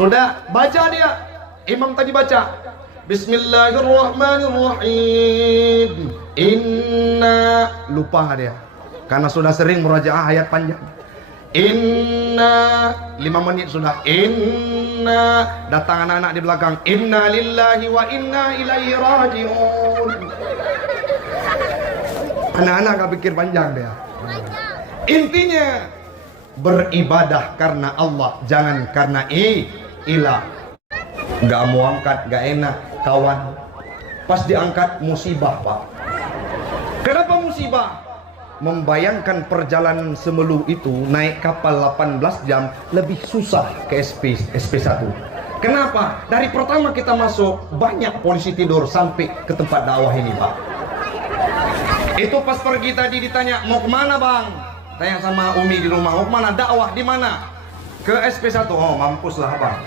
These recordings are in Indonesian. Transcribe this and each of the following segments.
Sudah baca dia. Imam tadi baca Bismillahirrahmanirrahim. Inna, lupa dia karena sudah sering murajaah ayat panjang. Inna, 5 menit sudah. Inna, datang anak-anak di belakang. Inna lillahi wa inna ilaihi rajiun. Anak-anak gak pikir panjang dia. Intinya beribadah karena Allah, jangan karena ilah. Gak mau angkat, gak enak kawan. Pas diangkat musibah, Pak. Kenapa musibah? Membayangkan perjalanan semelu itu naik kapal 18 jam lebih susah ke SP1. Kenapa? Dari pertama kita masuk banyak polisi tidur sampai ke tempat dakwah ini, Pak. Itu pas pergi tadi ditanya mau kemana, Bang? Tanya sama Umi di rumah, mau kemana? Dakwah di mana? Ke SP1. Oh, mampus lah, Bang.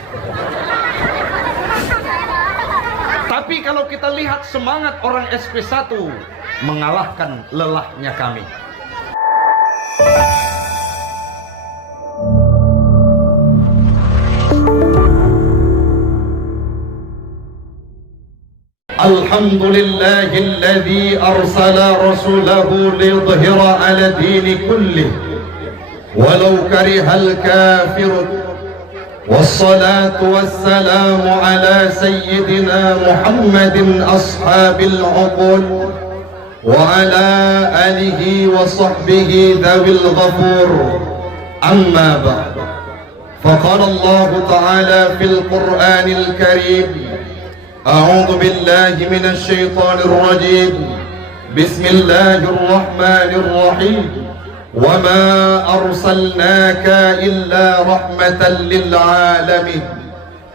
Tapi kalau kita lihat semangat orang SP1 mengalahkan lelahnya kami. Alhamdulillahilladzi arsala rasulahu liyudhhira 'ala dini kullih walau karihal kafirun. والصلاة والسلام على سيدنا محمد أصحاب العقول وعلى آله وصحبه ذوي الغفور. أما بعد، فقال الله تعالى في القرآن الكريم: أعوذ بالله من الشيطان الرجيم، بسم الله الرحمن الرحيم، وما أرسلناك إلا رحمة للعالمين.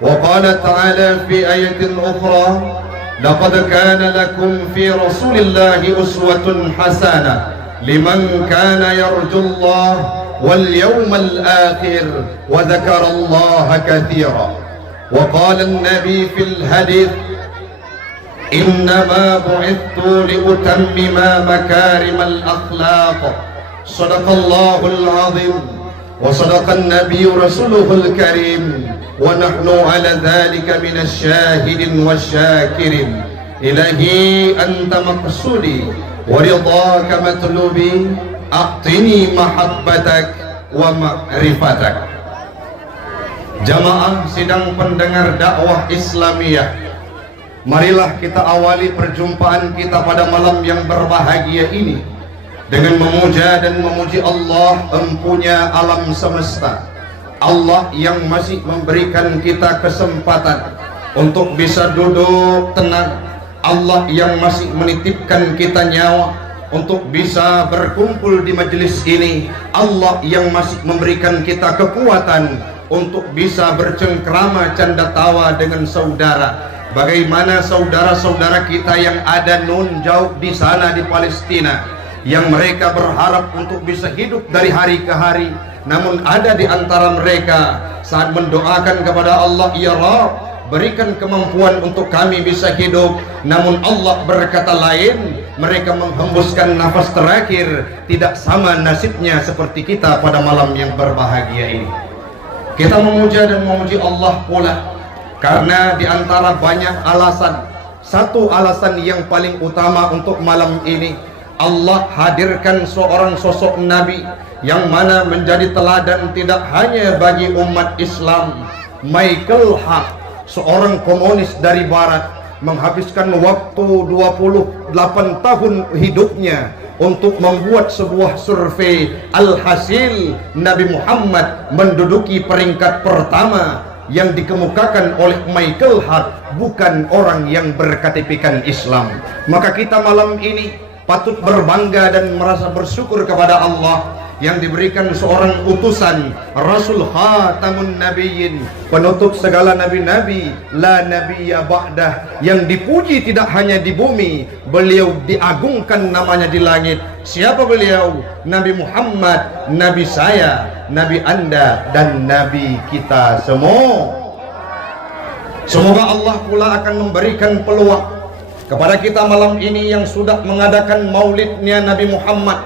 وقال تعالى في آية أخرى: لقد كان لكم في رسول الله أسوة حسنة لمن كان يرجو الله واليوم الآخر وذكر الله كثيرا. وقال النبي في الحديث: إنما بعثت لأتمم مكارم الأخلاق. صدق الله العظيم وصدق النبي رسوله الكريم ونحن على ذلك من الشاهدين والشاكرين. إلهي أنت مقصودي ورضاك مطلوبي، أعطني محبتك ومعرفتك. Jamaah sidang pendengar dakwah Islamiyah, marilah kita awali perjumpaan kita pada malam yang berbahagia ini dengan memuja dan memuji Allah empunya alam semesta, Allah yang masih memberikan kita kesempatan untuk bisa duduk tenang, Allah yang masih menitipkan kita nyawa untuk bisa berkumpul di majelis ini, Allah yang masih memberikan kita kekuatan untuk bisa bercengkrama canda tawa dengan saudara. Bagaimana saudara-saudara kita yang ada nun jauh di sana di Palestina, yang mereka berharap untuk bisa hidup dari hari ke hari, namun ada di antara mereka saat mendoakan kepada Allah, ya Rabb, berikan kemampuan untuk kami bisa hidup, namun Allah berkata lain, mereka menghembuskan nafas terakhir, tidak sama nasibnya seperti kita pada malam yang berbahagia ini. Kita memuja dan memuji Allah pula karena di antara banyak alasan, satu alasan yang paling utama untuk malam ini, Allah hadirkan seorang sosok Nabi yang mana menjadi teladan tidak hanya bagi umat Islam. Michael Hart, seorang komunis dari Barat, menghabiskan waktu 28 tahun hidupnya untuk membuat sebuah survei. Alhasil Nabi Muhammad menduduki peringkat pertama yang dikemukakan oleh Michael Hart, bukan orang yang berKTP-kan Islam. Maka kita malam ini patut berbangga dan merasa bersyukur kepada Allah yang diberikan seorang utusan, Rasul Khatamun Nabiyyin, penutup segala nabi-nabi, la nabiyya ba'dah, yang dipuji tidak hanya di bumi, beliau diagungkan namanya di langit. Siapa beliau? Nabi Muhammad, Nabi saya, Nabi Anda, dan Nabi kita semua. Semoga Allah pula akan memberikan peluang kepada kita malam ini yang sudah mengadakan maulidnya Nabi Muhammad.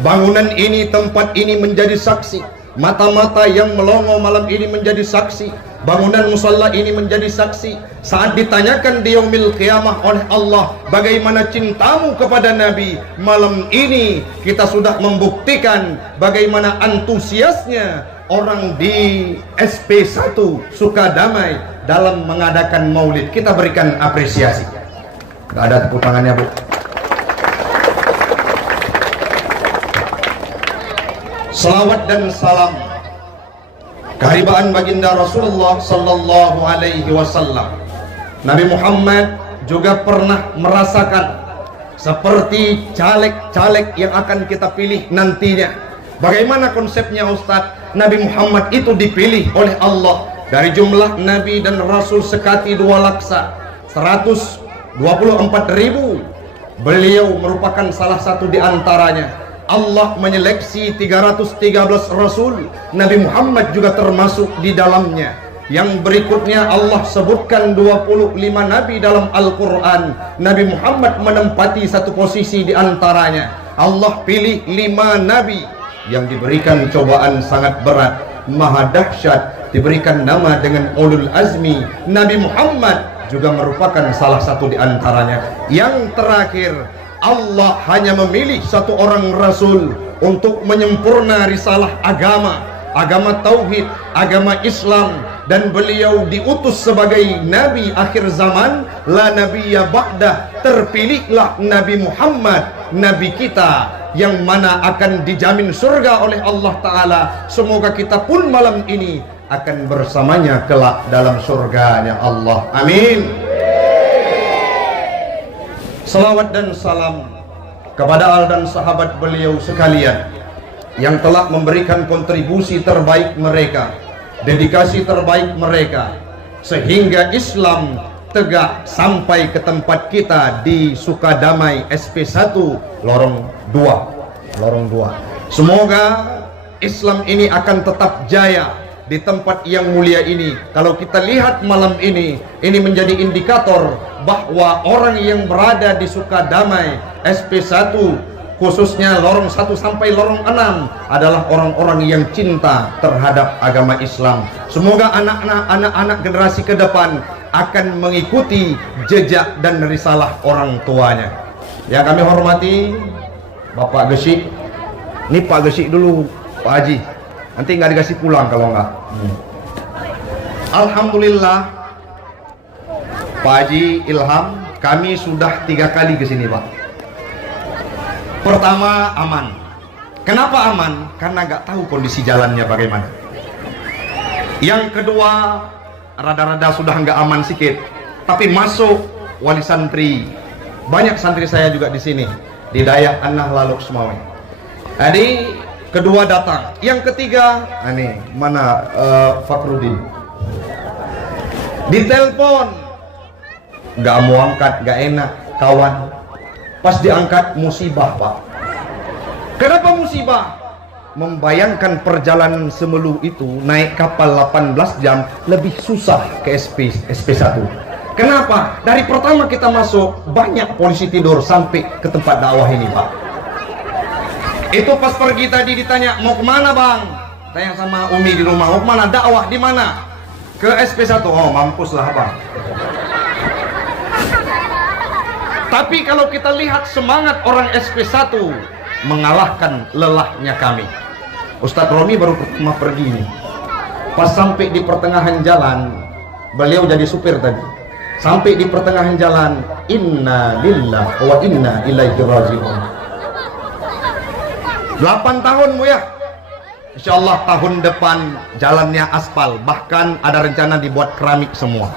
Bangunan ini, tempat ini menjadi saksi, mata-mata yang melongo malam ini menjadi saksi Bangunan musalla ini menjadi saksi saat ditanyakan di yaumil qiyamah oleh Allah bagaimana cintamu kepada Nabi. Malam ini kita sudah membuktikan bagaimana antusiasnya orang di SP1 Sukadamai dalam mengadakan maulid. Kita berikan apresiasi. Gak ada tepuk tangannya, Bu. Salawat dan salam keharibaan baginda Rasulullah sallallahu alaihi wasallam. Nabi Muhammad juga pernah merasakan seperti caleg-caleg yang akan kita pilih nantinya. Bagaimana konsepnya, Ustadz? Nabi Muhammad itu dipilih oleh Allah dari jumlah nabi dan rasul sekati 2 laksa 124.000. Beliau merupakan salah satu di antaranya. Allah menyeleksi 313 rasul, Nabi Muhammad juga termasuk di dalamnya. Yang berikutnya Allah sebutkan 25 nabi dalam Al-Quran. Nabi Muhammad menempati satu posisi di antaranya. Allah pilih 5 nabi yang diberikan cobaan sangat berat, maha dahsyat, diberikan nama dengan ulul azmi. Nabi Muhammad juga merupakan salah satu di antaranya. Yang terakhir, Allah hanya memilih satu orang rasul untuk menyempurna risalah agama tauhid, agama Islam, dan beliau diutus sebagai nabi akhir zaman. La nabiyya ba'dah, terpilihlah Nabi Muhammad, nabi kita yang mana akan dijamin surga oleh Allah Ta'ala. Semoga kita pun malam ini akan bersamanya kelak dalam surganya Allah. Amin. Salawat dan salam kepada al dan sahabat beliau sekalian yang telah memberikan kontribusi terbaik mereka, dedikasi terbaik mereka, sehingga Islam tegak sampai ke tempat kita di Sukadamai SP1 Lorong 2. Semoga Islam ini akan tetap jaya di tempat yang mulia ini. Kalau kita lihat malam ini menjadi indikator bahwa orang yang berada di Sukadamai SP1, khususnya lorong 1 sampai lorong 6, adalah orang-orang yang cinta terhadap agama Islam. Semoga anak-anak generasi ke depan akan mengikuti jejak dan risalah orang tuanya. Yang kami hormati Bapak Gesik. Ini Pak Gesik dulu, Pak Haji. Nanti nggak dikasih pulang kalau nggak. Alhamdulillah, Pak Haji Ilham, kami sudah 3 kali ke sini, Pak. Pertama, aman. Kenapa aman? Karena nggak tahu kondisi jalannya bagaimana. Yang kedua, rada-rada sudah nggak aman sedikit. Tapi masuk wali santri, banyak santri saya juga di sini, di Dayak Anah Laluk Semawi. Jadi kedua datang. Yang ketiga, ini mana Fakrudin? Ditelepon, nggak mau angkat, nggak enak, kawan. Pas diangkat, musibah, Pak. Kenapa musibah? Membayangkan perjalanan semelu itu naik kapal 18 jam lebih susah ke SP1. Kenapa? Dari pertama kita masuk banyak polisi tidur sampai ke tempat dakwah ini, Pak. Itu pas pergi tadi ditanya, mau kemana, Bang? Tanya sama Umi di rumah, mau kemana? Dakwah di mana? Ke SP1. Oh, mampuslah, Bang. Tapi kalau kita lihat semangat orang SP1 mengalahkan lelahnya kami. Ustadz Romi baru pergi nih. Pas sampai di pertengahan jalan, beliau jadi supir tadi. Sampai di pertengahan jalan, inna lillahi wa inna ilaihi raji'un. 8 tahun, Bu ya. Insyaallah tahun depan jalannya aspal, bahkan ada rencana dibuat keramik semua.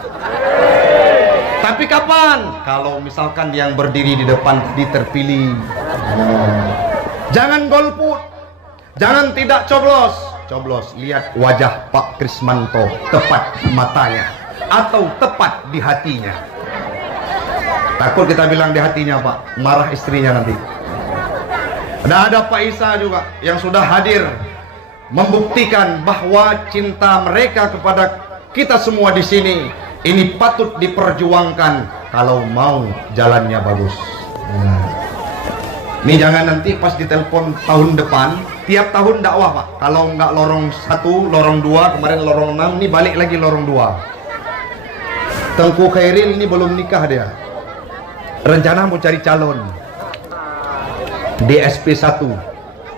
Tapi kapan? Kalau misalkan yang berdiri di depan terpilih. Jangan golput, jangan tidak coblos. Lihat wajah Pak Krismanto, tepat matanya atau tepat di hatinya. Takut kita bilang di hatinya, Pak, marah istrinya nanti. Ada Pak Isa juga yang sudah hadir membuktikan bahwa cinta mereka kepada kita semua di sini ini patut diperjuangkan kalau mau jalannya bagus. Ini jangan nanti pas ditelepon tahun depan Tiap tahun dakwah Pak. Kalau nggak lorong 1, lorong 2, kemarin lorong 6, ini balik lagi lorong 2. Tengku Khairil ini belum nikah dia. Rencana mau cari calon di SP1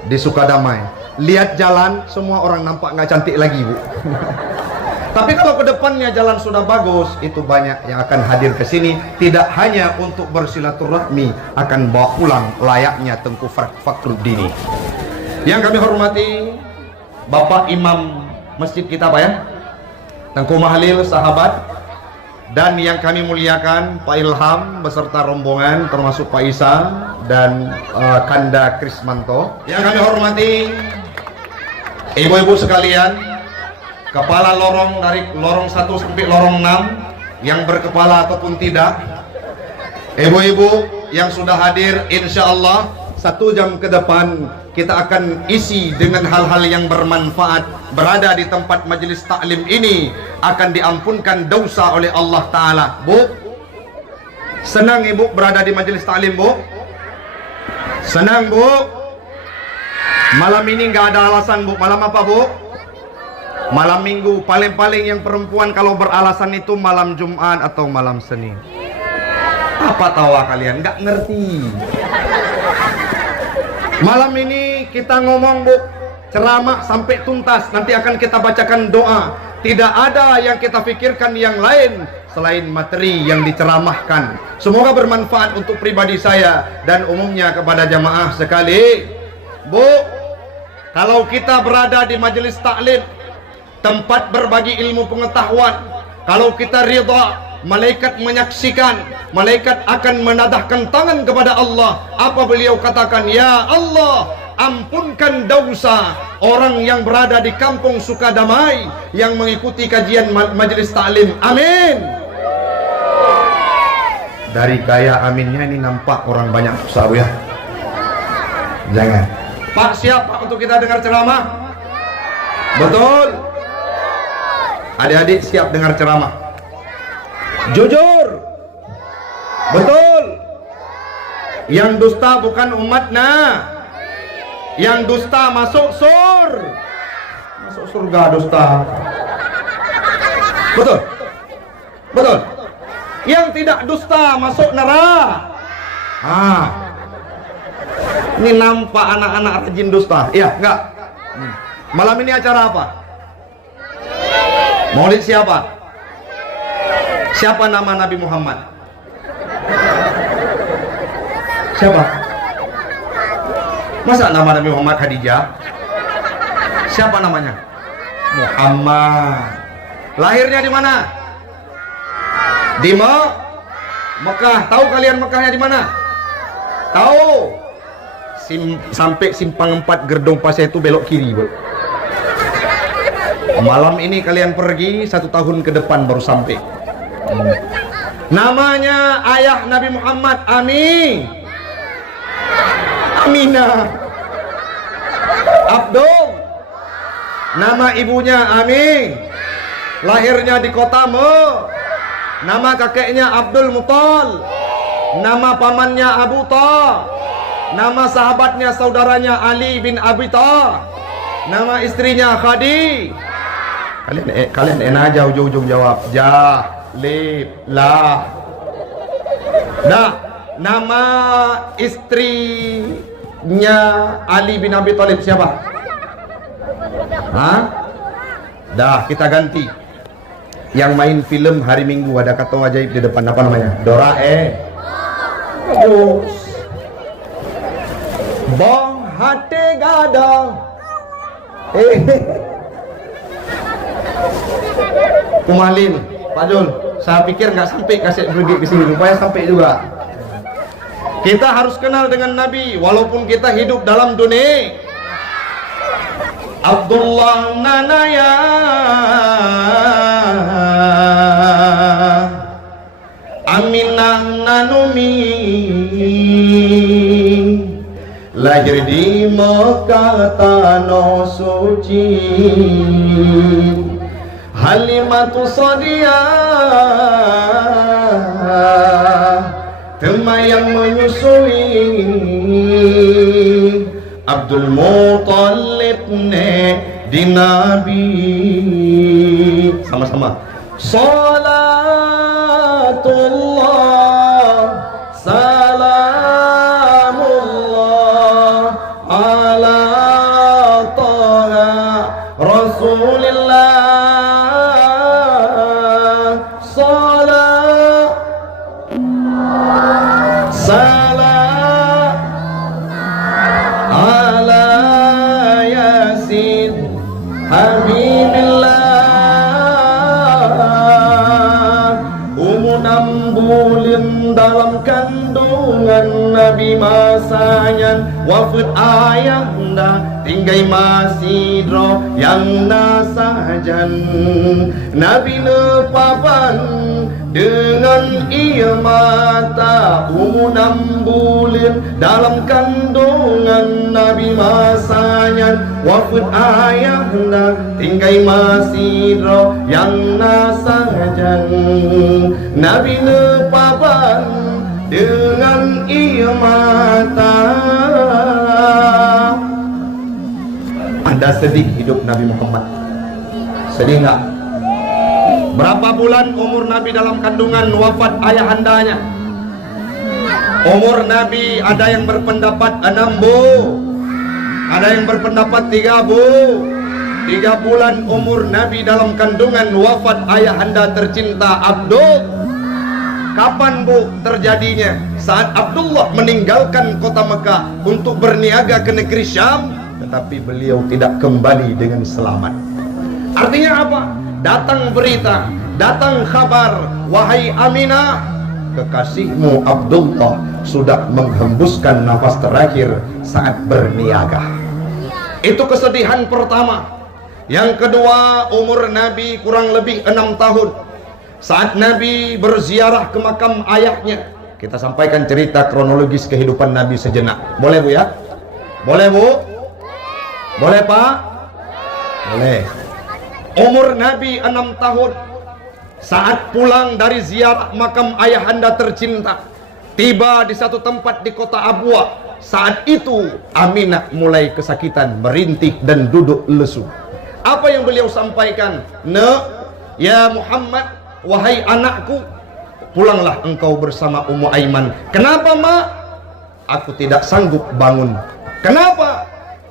di Sukadamai. Lihat jalan, semua orang nampak nggak cantik lagi Bu. Tapi kalau ke depannya jalan sudah bagus, itu banyak yang akan hadir ke sini, tidak hanya untuk bersilaturahmi, akan bawa pulang layaknya Tengku Fakhruddin. Yang kami hormati Bapak Imam Masjid kita Pak ya, Tengku Mahalil sahabat, dan yang kami muliakan Pak Ilham beserta rombongan termasuk Pak Isa dan Kanda Krismanto. Yang kami hormati ibu-ibu sekalian, kepala lorong dari lorong 1 sampai lorong 6 yang berkepala ataupun tidak, ibu-ibu yang sudah hadir, insya Allah 1 jam ke depan kita akan isi dengan hal-hal yang bermanfaat. Berada di tempat majelis taklim ini akan diampunkan dosa oleh Allah Ta'ala. Bu, senang ibu berada di majelis taklim Bu? Senang Bu? Malam ini nggak ada alasan Bu. Malam apa Bu? Malam minggu. Paling-paling yang perempuan kalau beralasan itu malam Jumat atau malam Senin. Apa tawa kalian? Nggak ngerti. Malam ini kita ngomong Bu, ceramah sampai tuntas. Nanti akan kita bacakan doa. Tidak ada yang kita pikirkan yang lain selain materi yang diceramahkan. Semoga bermanfaat untuk pribadi saya dan umumnya kepada jamaah sekali. Bu, kalau kita berada di majelis taklim, tempat berbagi ilmu pengetahuan, kalau kita ridha, malaikat menyaksikan, malaikat akan menadahkan tangan kepada Allah. Apa beliau katakan? Ya Allah, ampunkan dosa orang yang berada di kampung Sukadamai yang mengikuti kajian majelis taklim. Amin. Dari gaya aminnya ini nampak orang banyak susah Bu ya. Jangan. Pak, siap Pak untuk kita dengar ceramah? Betul. Adik-adik siap dengar ceramah? Jujur. Betul. Yang dusta bukan umatnya. Yang dusta masuk masuk surga dusta. Betul. Betul. Yang tidak dusta masuk neraka. Ini nampak anak-anak rajin dusta. Iya, enggak? Malam ini acara apa? Maulid siapa? Siapa nama Nabi Muhammad? Siapa? Masa nama Nabi Muhammad Khadijah? Siapa namanya? Muhammad. Lahirnya di mana? Di Mekah. Tahu kalian Mekahnya di mana? Tahu? Sampai simpang 4 Gerdong Pasir itu belok kiri Bu. Malam ini kalian pergi 1 tahun ke depan baru sampai. Namanya ayah Nabi Muhammad Aminah. Abdul. Nama ibunya Amin. Lahirnya di kota Nama kakeknya Abdul Muttal. Nama pamannya Abu Tha. Nama sahabatnya saudaranya Ali bin Abi Tha. Nama istrinya Khadi. Kalian enak aja ujung-ujung jawab. Lah. Nah, nama istrinya Ali bin Abi Thalib siapa? Dah, kita ganti. Yang main film hari Minggu ada kata ajaib di depan, apa namanya? Bong hati gadang. Kumalin, Pak Jul, saya pikir nggak sampai kasih pergi ke sini, supaya sampai juga. Kita harus kenal dengan Nabi, walaupun kita hidup dalam dunia. Abdullah nanaya, Aminah nanumi, lahir di Mekah tanah suci. Halimatu Sadiah, tema yang menyusui. Abdul Muttalib ne di Nabi. Sama-sama. Salatullah salamullah ala taha Rasulillah. Salam ala Yasin Habibillah. Nambulin dalam kandungan Nabi masanya wafat ayahnya tinggai masih dro yang nasajan Nabi nepapan dengan ia mata nambulin dalam kandungan Nabi masanya wafat ayahnya tinggai masih dro yang nasajan Nabi nepapan dengan ia mata. Anda sedih hidup Nabi Muhammad? Sedih enggak? Berapa bulan umur Nabi dalam kandungan wafat ayahandanya? Umur Nabi ada yang berpendapat 6 bu, ada yang berpendapat 3 bu. 3 bulan umur Nabi dalam kandungan wafat ayahanda tercinta Abdul. Kapan bu terjadinya? Saat Abdullah meninggalkan kota Mekah untuk berniaga ke negeri Syam, tetapi beliau tidak kembali dengan selamat. Artinya apa? Datang berita, datang kabar, wahai Aminah, kekasihmu Abdullah sudah menghembuskan nafas terakhir saat berniaga. Itu kesedihan pertama. Yang kedua, umur Nabi kurang lebih 6 tahun. Saat Nabi berziarah ke makam ayahnya. Kita sampaikan cerita kronologis kehidupan Nabi sejenak. Boleh bu ya? Boleh bu? Boleh pak? Boleh. Umur Nabi 6 tahun. Saat pulang dari ziarah makam ayahanda tercinta, tiba di satu tempat di kota Abwa. Saat itu Aminah mulai kesakitan, merintih dan duduk lesu. Apa yang beliau sampaikan? Ya Muhammad, wahai anakku, pulanglah engkau bersama Ummu Aiman. Kenapa mak? Aku tidak sanggup bangun. Kenapa?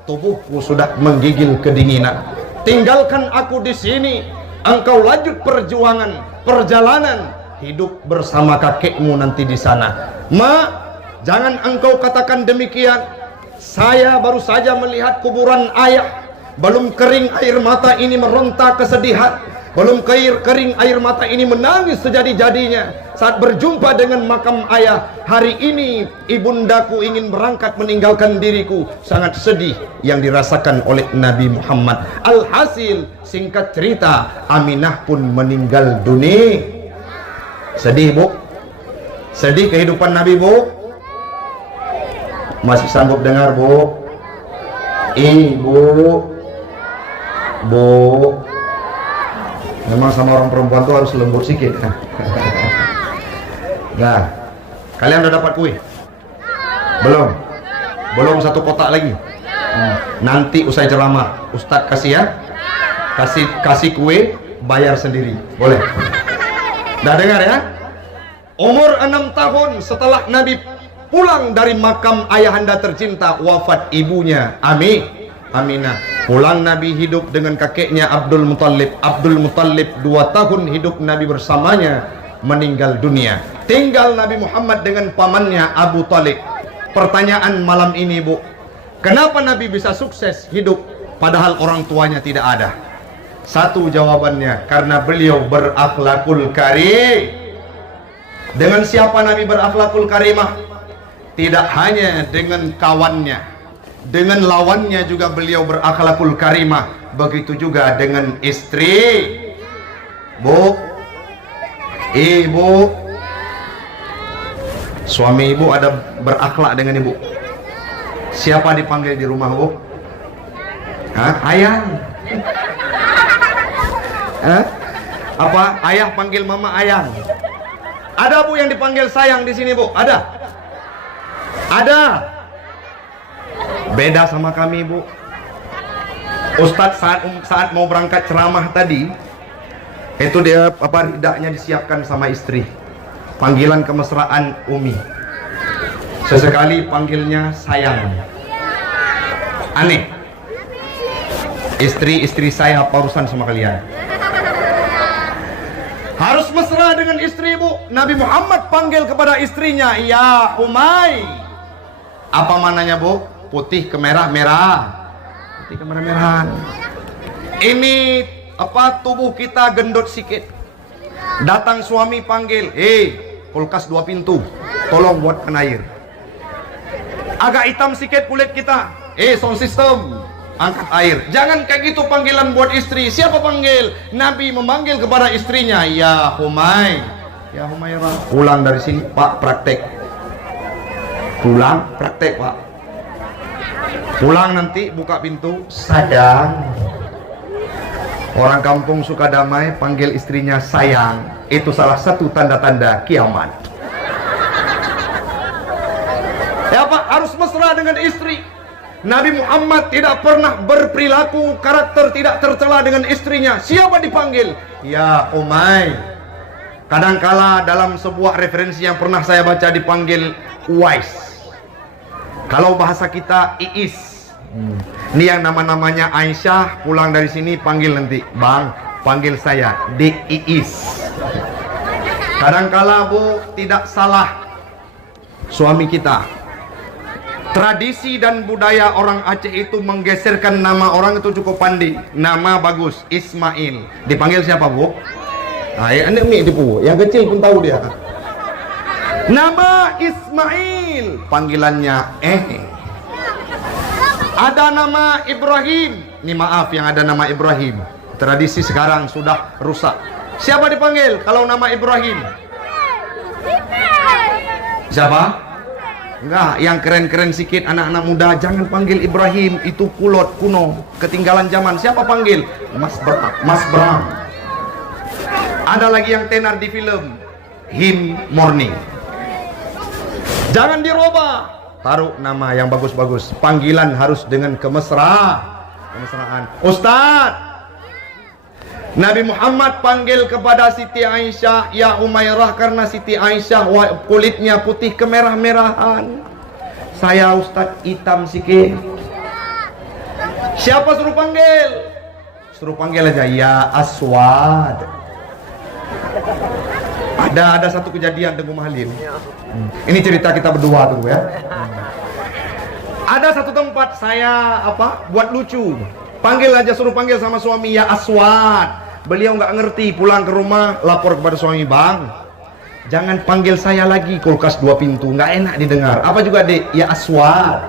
Tubuhku sudah menggigil kedinginan. Tinggalkan aku di sini. Engkau lanjut perjalanan hidup bersama kakekmu nanti di sana. Mak, jangan engkau katakan demikian. Saya baru saja melihat kuburan ayah. Belum kering air mata ini meronta kesedihan. Belum kering air mata ini menangis sejadi-jadinya saat berjumpa dengan makam ayah. Hari ini ibundaku ingin berangkat meninggalkan diriku. Sangat sedih yang dirasakan oleh Nabi Muhammad. Alhasil, singkat cerita, Aminah pun meninggal dunia. Sedih bu? Sedih kehidupan Nabi bu? Masih sanggup dengar bu? Ibu, bu, memang sama orang perempuan tuh harus lembut sedikit. Nah, kalian udah dapat kue? Belum? Belum 1 kotak lagi. Nanti usai ceramah Ustadz kasih ya. Kasih kue, bayar sendiri. Boleh? Udah dengar ya? Umur 6 tahun setelah Nabi pulang dari makam ayahanda tercinta, wafat ibunya Aminah. Pulang Nabi hidup dengan kakeknya Abdul Muttalib. Abdul Muttalib 2 tahun hidup Nabi bersamanya, meninggal dunia. Tinggal Nabi Muhammad dengan pamannya Abu Talib. Pertanyaan malam ini bu, kenapa Nabi bisa sukses hidup padahal orang tuanya tidak ada? Satu jawabannya, karena beliau berakhlakul karim. Dengan siapa Nabi berakhlakul karimah? Tidak hanya dengan kawannya, dengan lawannya juga beliau berakhlakul karimah. Begitu juga dengan istri. Bu, ibu, suami ibu ada berakhlak dengan ibu. Siapa dipanggil di rumah bu? Hah? Ayang. Hah? Apa? Ayah panggil mama ayang. Ada bu yang dipanggil sayang di sini bu? Ada? Ada? Beda sama kami, Bu. Ustadz saat mau berangkat ceramah tadi, itu dia ridaknya disiapkan sama istri. Panggilan kemesraan Umi. Sesekali panggilnya sayang. Aneh. Istri saya apa urusan sama kalian? Harus mesra dengan istri, Bu. Nabi Muhammad panggil kepada istrinya, ya Umay. Apa mananya, Bu? Putih ke merah-merah. Putih ke merah-merahan. Ini tubuh kita gendut sikit. Datang suami panggil, kulkas 2 pintu, tolong buatkan air. Agak hitam sikit kulit kita, sound system, angkat air. Jangan kayak gitu panggilan buat istri. Siapa panggil? Nabi memanggil kepada istrinya, ya Humay, ya Humairah. Pulang dari sini, Pak, praktek. Pulang, praktek, Pak. Pulang nanti buka pintu, sayang. Orang kampung suka damai, panggil istrinya sayang. Itu salah satu tanda-tanda kiamat. Ya Pak, harus mesra dengan istri. Nabi Muhammad tidak pernah berperilaku karakter tidak tercela dengan istrinya. Siapa dipanggil? Ya Umay. Kadangkala dalam sebuah referensi yang pernah saya baca dipanggil Uwais. Kalau bahasa kita Iis. Ini yang nama-namanya Aisyah, pulang dari sini panggil nanti, Bang, panggil saya Dik Iis. Kadangkala, Bu, tidak salah suami kita. Tradisi dan budaya orang Aceh itu menggeserkan nama orang itu cukup pandai. Nama bagus, Ismail. Dipanggil siapa, Bu? Ini Bu, yang kecil pun tahu dia. Nama Ismail, panggilannya Ada nama Ibrahim. Ini maaf yang ada nama Ibrahim. Tradisi sekarang sudah rusak. Siapa dipanggil kalau nama Ibrahim? Siapa? Enggak, yang keren-keren sikit anak-anak muda jangan panggil Ibrahim, itu kulot kuno, ketinggalan zaman. Siapa panggil? Mas Bram. Ada lagi yang tenar di film, Him Morning. Jangan dirubah. Taruh nama yang bagus-bagus. Panggilan harus dengan kemesraan. Ustadz, Nabi Muhammad panggil kepada Siti Aisyah, ya Umairah, karena Siti Aisyah kulitnya putih kemerah-merahan. Saya Ustadz hitam sikit. Siapa suruh panggil? Suruh panggil aja, ya Aswad. Ada satu kejadian Teguh Mahalin. Ini cerita kita berdua tuh ya. Ada satu tempat saya buat lucu. Panggil aja, suruh panggil sama suami, ya Aswad. Beliau nggak ngerti, pulang ke rumah lapor kepada suami, Bang, jangan panggil saya lagi, kulkas 2 pintu, nggak enak didengar. Apa juga, Dek? Ya Aswad.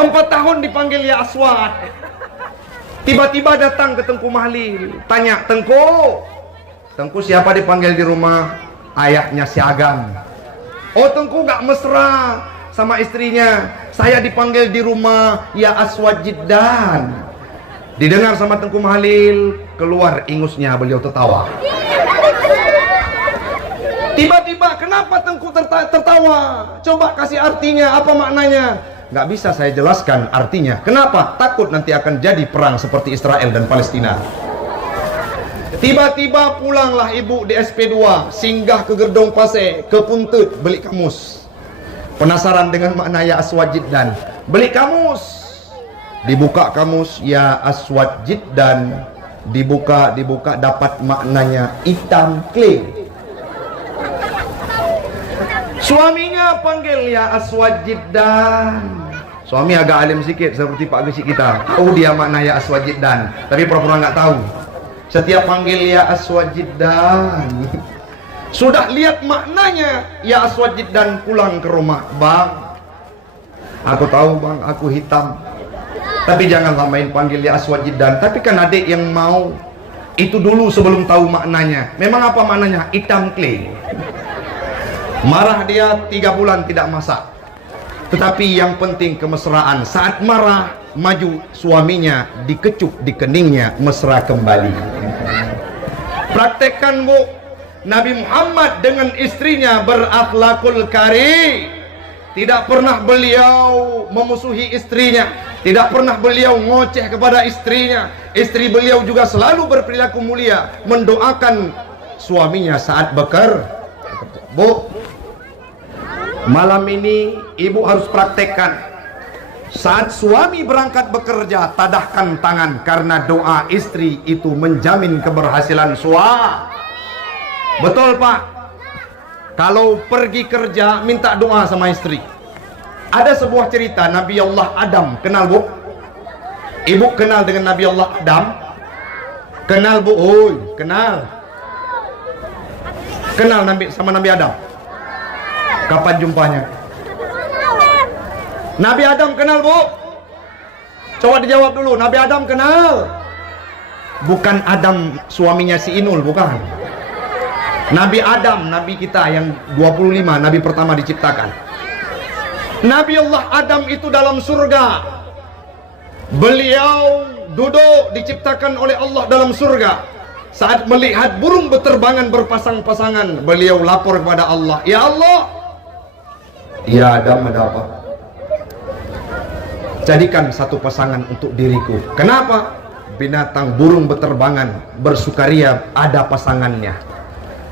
4 tahun dipanggil ya Aswad. Tiba-tiba datang ke Tengku Mahlil, tanya, Tengku siapa dipanggil di rumah? Ayahnya si Agam. Oh, Tengku nggak mesra sama istrinya. Saya dipanggil di rumah ya Aswad Jiddan. Didengar sama Tengku Mahlil, keluar ingusnya, beliau tertawa. Tiba-tiba, kenapa Tengku tertawa? Coba kasih artinya, apa maknanya? Nggak bisa saya jelaskan artinya. Kenapa? Takut nanti akan jadi perang seperti Israel dan Palestina. Tiba-tiba pulanglah ibu di SP2, singgah ke Gerdong Pase, ke Puntut, beli kamus. Penasaran dengan makna ya Aswad Jiddan, beli kamus. Dibuka kamus, ya Aswad Jiddan, dibuka dapat maknanya hitam kling. Suaminya panggil ya Aswad Jiddan. Suami agak alim sikit seperti Pak Gesik kita. Oh, dia makna ya Aswad Jiddan, tapi pura-pura nggak tahu. Setiap panggil ya Aswad Jiddan, sudah lihat maknanya, ya Aswad Jiddan pulang ke rumah. Bang, aku tahu Bang, aku hitam, tapi jangan lamain panggil ya Aswad Jiddan. Tapi kan adik yang mau itu dulu sebelum tahu maknanya. Memang apa maknanya? Hitam clay. Marah dia 3 bulan tidak masak. Tetapi yang penting kemesraan. Saat marah, maju suaminya, dikecup di keningnya, mesra kembali. Praktekkan, Bu. Nabi Muhammad dengan istrinya berakhlakul karim. Tidak pernah beliau memusuhi istrinya, tidak pernah beliau ngoceh kepada istrinya. Istri beliau juga selalu berperilaku mulia, mendoakan suaminya saat bekerja. Bu, malam ini ibu harus praktekkan. Saat suami berangkat bekerja, tadahkan tangan, karena doa istri itu menjamin keberhasilan suami. Betul Pak? Kalau pergi kerja minta doa sama istri. Ada sebuah cerita Nabi Allah Adam, kenal Bu? Ibu kenal dengan Nabi Allah Adam? Kenal Bu? Oh, kenal. Kenal sama Nabi Adam? Kapan jumpanya? Nabi Adam kenal Bu? Coba dijawab dulu, Nabi Adam kenal? Bukan Adam suaminya si Inul, bukan. Nabi Adam, Nabi kita yang 25, Nabi pertama diciptakan. Nabi Allah Adam itu dalam surga. Beliau duduk diciptakan oleh Allah dalam surga. Saat melihat burung berterbangan berpasang-pasangan, beliau lapor kepada Allah, "Ya Allah, ya Adam, ada apa? Jadikan satu pasangan untuk diriku." Kenapa? Binatang burung berterbangan bersukaria ada pasangannya.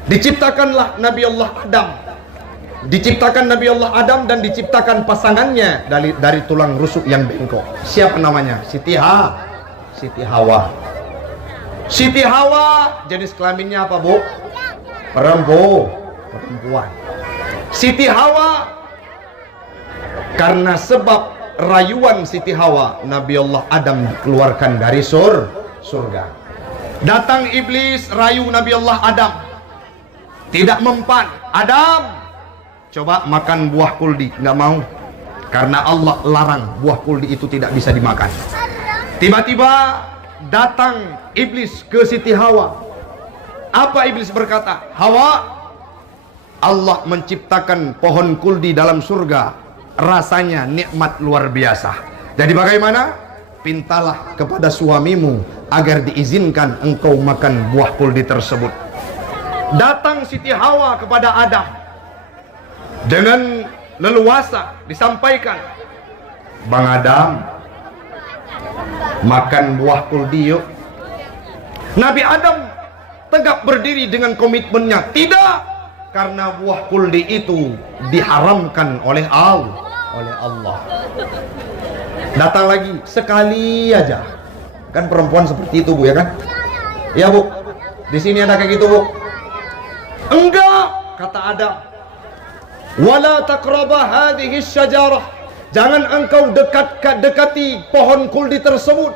Diciptakanlah Nabi Allah Adam. Diciptakan Nabi Allah Adam dan diciptakan pasangannya dari tulang rusuk yang bengkok. Siapa namanya? Siti Hawa. Siti Hawa jenis kelaminnya apa Bu? Perempuan. Siti Hawa, karena sebab rayuan Siti Hawa, Nabi Allah Adam dikeluarkan dari surga. Datang iblis rayu Nabi Allah Adam, tidak mempan. Adam, coba makan buah kuldi. Nggak mau, karena Allah larang buah kuldi itu tidak bisa dimakan. Tiba-tiba datang iblis ke Siti Hawa. Apa iblis berkata? Hawa, Allah menciptakan pohon kuldi dalam surga, rasanya nikmat luar biasa. Jadi bagaimana? Pintalah kepada suamimu agar diizinkan engkau makan buah kuldi tersebut. Datang Siti Hawa kepada Adam dengan leluasa disampaikan, "Bang Adam, makan buah kuldi yuk." Nabi Adam tegap berdiri dengan komitmennya, "Tidak, karena buah kuldi itu diharamkan oleh Allah." Datang lagi sekali aja. Kan perempuan seperti itu Bu, ya kan? Ya Bu, di sini ada kayak gitu Bu? Enggak, kata Adam. Wala taqraba hadhihi syajarah. Jangan engkau dekati pohon kuldi tersebut.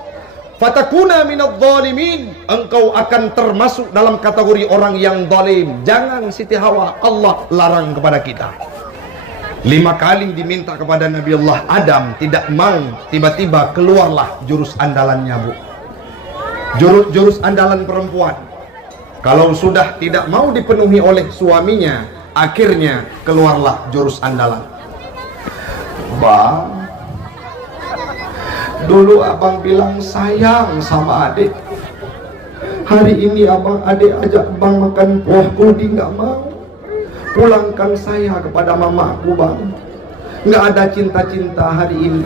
Fatakuna minadh dhalimin. Engkau akan termasuk dalam kategori orang yang zalim. Jangan Siti Hawa, Allah larang kepada kita. 5 kali diminta kepada Nabi Allah Adam, tidak mau. Tiba-tiba keluarlah jurus andalannya Bu. Jurus andalan perempuan. Kalau sudah tidak mau dipenuhi oleh suaminya, akhirnya keluarlah jurus andalan. Bang, dulu abang bilang sayang sama adik. Hari ini abang adik ajak bang makan buah kuldi, nggak mau. Pulangkan saya kepada mamaku bang. Nggak ada cinta-cinta hari ini.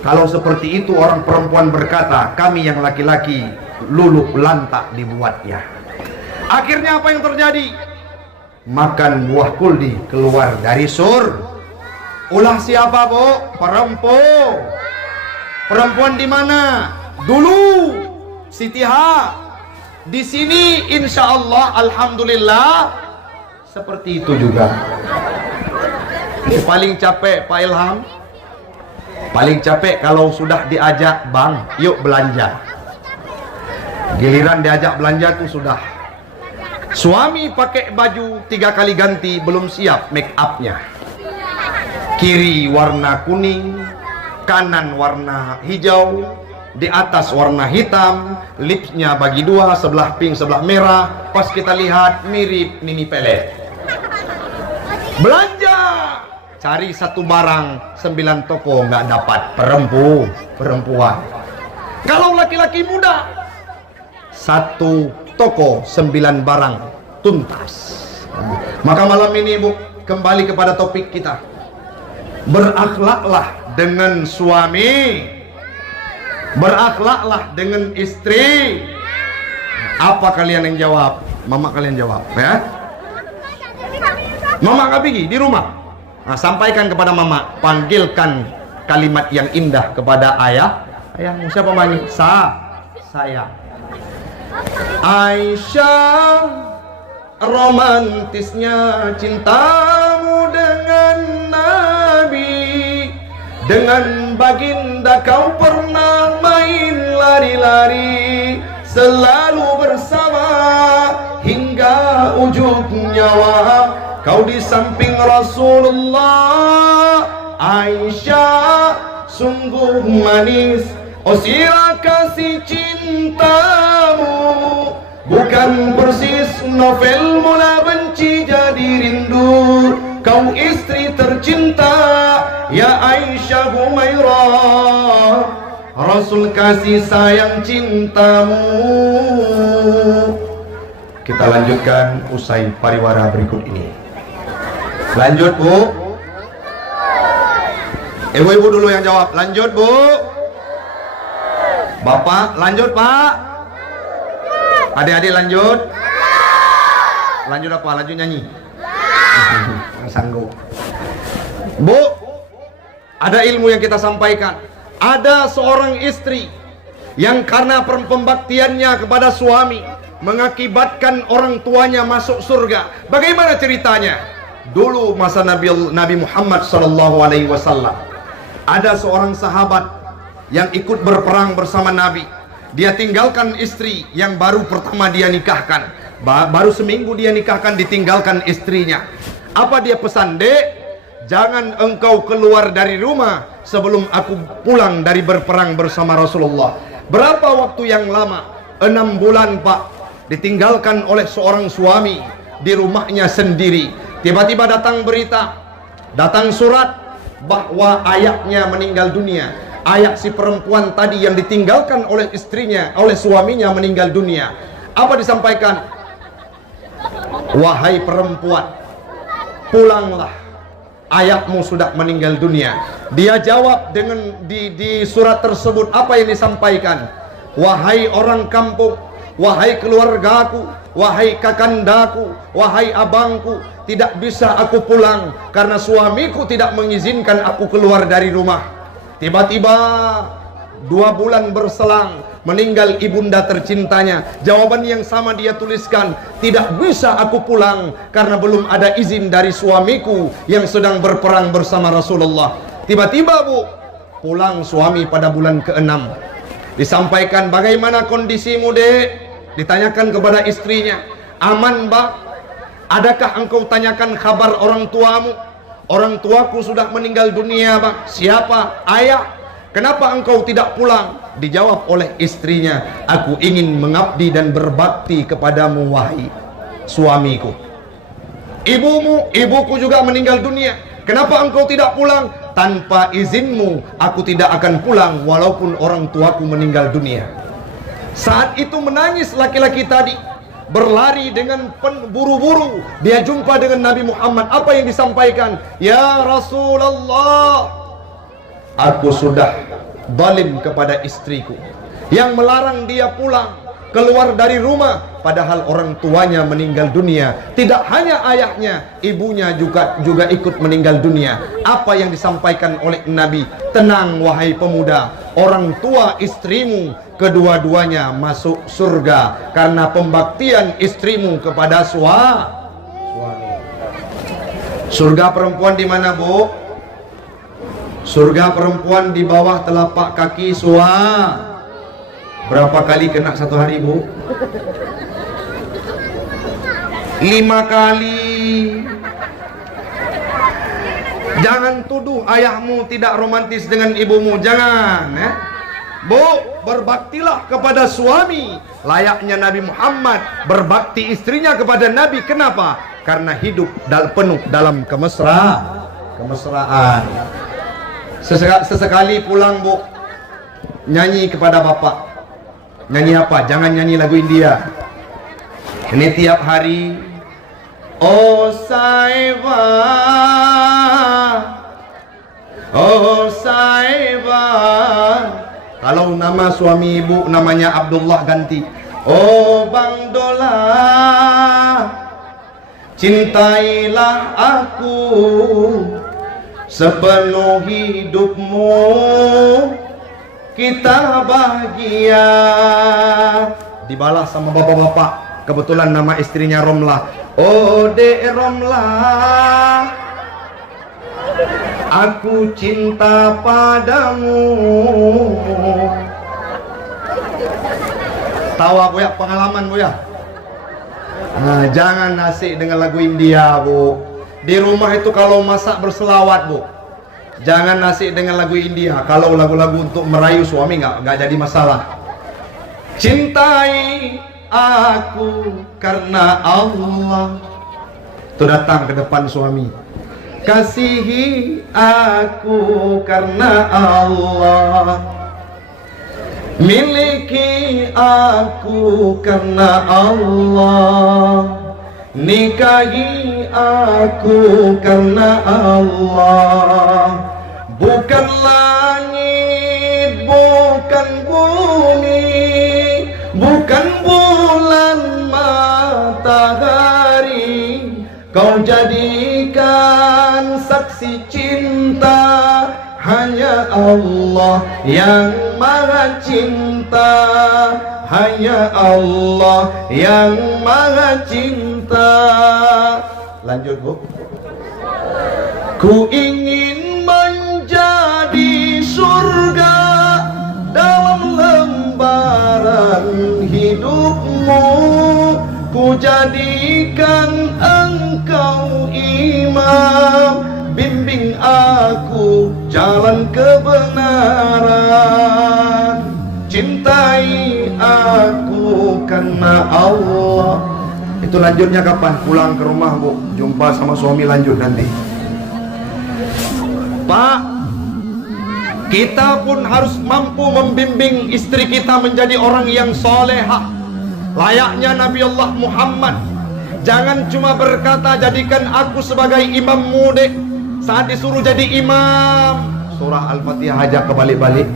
Kalau seperti itu orang perempuan berkata, kami yang laki-laki luluh lantak dibuatnya. Akhirnya apa yang terjadi? Makan buah kuldi, keluar dari Ulah siapa Bu? Perempuan di mana? Dulu Siti Ha. Di sini insya Allah, alhamdulillah seperti itu juga. Paling capek Pak Ilham, paling capek kalau sudah diajak bang, yuk belanja. Giliran diajak belanja tuh sudah suami pakai baju 3 kali ganti, belum siap make upnya. Kiri warna kuning, kanan warna hijau, di atas warna hitam, lipsnya bagi 2, sebelah pink sebelah merah. Pas kita lihat mirip Nini Pelet. Belanja, cari satu barang 9 toko nggak dapat. Perempuan. Kalau laki-laki muda, 1 toko 9 barang tuntas. Maka malam ini Bu, kembali kepada topik kita. Berakhlaklah dengan suami, berakhlaklah dengan istri. Apa kalian yang jawab? Mama kalian jawab ya. Mama nggak pergi di rumah. Nah, sampaikan kepada mama, panggilkan kalimat yang indah kepada ayah. Ayahmu siapa mani? Saya. Aisyah, romantisnya cintamu dengan Nabi. Dengan baginda kau pernah main lari-lari, selalu bersama hingga ujung nyawa. Kau di samping Rasulullah. Aisyah, sungguh manis sirah kasih cintamu. Bukan persis novel mula benci jadi rindu. Kau istri tercinta ya Aisyah Humairah, Rasul kasih sayang cintamu. Kita lanjutkan usai pariwara berikut ini. Lanjut Bu. Ibu-ibu dulu yang jawab. Lanjut Bu. Bapak lanjut Pak. Adik-adik lanjut. Lanjut apa? Lanjut nyanyi. Sanggup. Bu, ada ilmu yang kita sampaikan. Ada seorang istri yang karena pembaktiannya kepada suami mengakibatkan orang tuanya masuk surga. Bagaimana ceritanya? Dulu masa Nabi Muhammad SAW, ada seorang sahabat yang ikut berperang bersama Nabi. Dia tinggalkan istri yang baru pertama dia nikahkan. Baru seminggu dia nikahkan, ditinggalkan istrinya. Apa dia pesan? Dek, jangan engkau keluar dari rumah sebelum aku pulang dari berperang bersama Rasulullah. Berapa waktu yang lama? 6 bulan Pak. Ditinggalkan oleh seorang suami di rumahnya sendiri. Tiba-tiba datang berita, datang surat bahwa ayahnya meninggal dunia. Ayah si perempuan tadi yang ditinggalkan oleh istrinya, oleh suaminya meninggal dunia. Apa disampaikan? Wahai perempuan, pulanglah, ayahmu sudah meninggal dunia. Dia jawab dengan di surat tersebut apa yang disampaikan? Wahai orang kampung, wahai keluargaku, wahai kakandaku, wahai abangku, tidak bisa aku pulang karena suamiku tidak mengizinkan aku keluar dari rumah. Tiba-tiba 2 bulan berselang, meninggal ibunda tercintanya. Jawaban yang sama dia tuliskan, tidak bisa aku pulang karena belum ada izin dari suamiku yang sedang berperang bersama Rasulullah. Tiba-tiba Bu, pulang suami pada bulan ke-6. Disampaikan, bagaimana kondisimu Dek? Ditanyakan kepada istrinya, aman Mbak? Adakah engkau tanyakan kabar orang tuamu? Orang tuaku sudah meninggal dunia Bang. Siapa? Ayah. Kenapa engkau tidak pulang? Dijawab oleh istrinya, aku ingin mengabdi dan berbakti kepadamu wahai suamiku. Ibuku juga meninggal dunia. Kenapa engkau tidak pulang? Tanpa izinmu aku tidak akan pulang walaupun orang tuaku meninggal dunia. Saat itu menangis laki-laki tadi, berlari dengan buru-buru. Dia jumpa dengan Nabi Muhammad. Apa yang disampaikan? Ya Rasulullah, aku sudah zalim kepada istriku yang melarang dia pulang keluar dari rumah, padahal orang tuanya meninggal dunia. Tidak hanya ayahnya, ibunya juga ikut meninggal dunia. Apa yang disampaikan oleh Nabi? Tenang wahai pemuda, orang tua istrimu kedua-duanya masuk surga karena pembaktian istrimu kepada suami. Surga perempuan di mana Bu? Surga perempuan di bawah telapak kaki suami. Berapa kali kena satu hari Bu? 5 kali. Jangan tuduh ayahmu tidak romantis dengan ibumu. Jangan ya. Bu, berbaktilah kepada suami layaknya Nabi Muhammad berbakti istrinya kepada Nabi. Kenapa? Karena hidup penuh dalam kemesraan. Sesekali pulang Bu, nyanyi kepada bapak. Nyanyi apa? Jangan nyanyi lagu India. Ini tiap hari. Oh Saiba, Oh Saibah. Kalau nama suami ibu namanya Abdullah, ganti oh Bang Dola, cintailah aku sepenuh hidupmu, kita bahagia. Dibalas sama bapak-bapak, kebetulan nama istrinya Romlah. Oh Dek Romlah, aku cinta padamu. Tawa Bu ya, pengalaman Bu ya. Nah, jangan asik dengan lagu India Bu. Di rumah itu kalau masak berselawat Bu. Jangan asik dengan lagu India. Kalau lagu-lagu untuk merayu suami nggak jadi masalah. Cintai aku karena Allah. Itu datang ke depan suami. Kasihi aku karena Allah. Miliki aku karena Allah. Nikahi aku karena Allah. Bukan langit, bukan bumi, bukan bulan matahari, kau jadikan saksi cinta. Hanya Allah yang maha cinta, hanya Allah yang maha cinta. Lanjut Bu. Ku ingin menjadi surga dalam lembaran hidupmu, ku jadikan engkau imam, bimbing aku jalan kebenaran. Cintai aku karena Allah. Itu lanjutnya kapan? Pulang ke rumah Bu, jumpa sama suami, lanjut nanti. Pak, kita pun harus mampu membimbing istri kita menjadi orang yang solehah, layaknya Nabi Allah Muhammad. Jangan cuma berkata jadikan aku sebagai imammu dek, saat disuruh jadi imam surah Al-Fatihah aja kebalik-balik.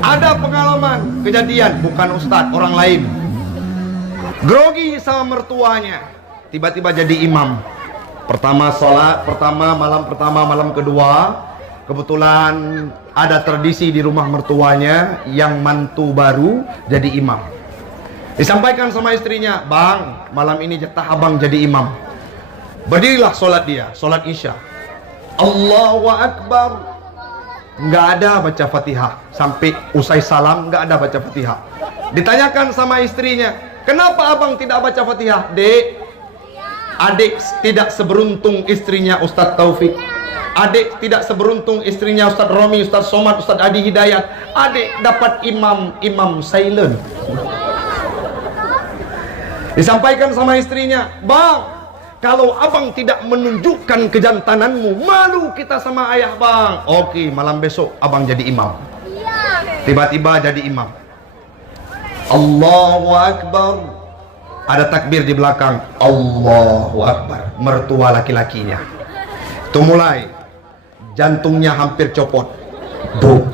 Ada pengalaman kejadian, bukan ustadz, orang lain grogi sama mertuanya, tiba-tiba jadi imam. Pertama sholat pertama, malam kedua, kebetulan ada tradisi di rumah mertuanya yang mantu baru jadi imam. Disampaikan sama istrinya, bang, malam ini jatah abang jadi imam. Berdirilah sholat dia, sholat isya. Allahu Akbar, nggak ada baca Fatihah. Sampai usai salam nggak ada baca Fatihah. Ditanyakan sama istrinya, kenapa abang tidak baca Fatihah? Dek, adik tidak seberuntung istrinya Ustadz Taufik. Adik tidak seberuntung istrinya Ustadz Romi, Ustadz Somad, Ustadz Adi Hidayat. Adik dapat imam silent. Disampaikan sama istrinya, bang, kalau abang tidak menunjukkan kejantananmu, malu kita sama ayah bang. Oke, malam besok abang jadi imam. Tiba-tiba jadi imam. Allahu Akbar. Ada takbir di belakang. Allahu Akbar. Mertua laki-lakinya. Itu mulai. Jantungnya hampir copot. Duk.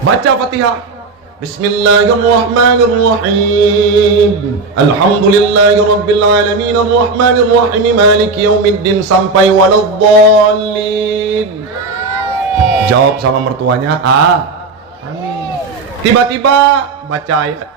Baca Fatihah. Bismillahirrahmanirrahim. Alhamdulillahirabbil alamin arrahmanirrahim maliki yaumiddin sampai waladdallin. Jawab sama mertuanya, amin. Tiba-tiba baca ayat.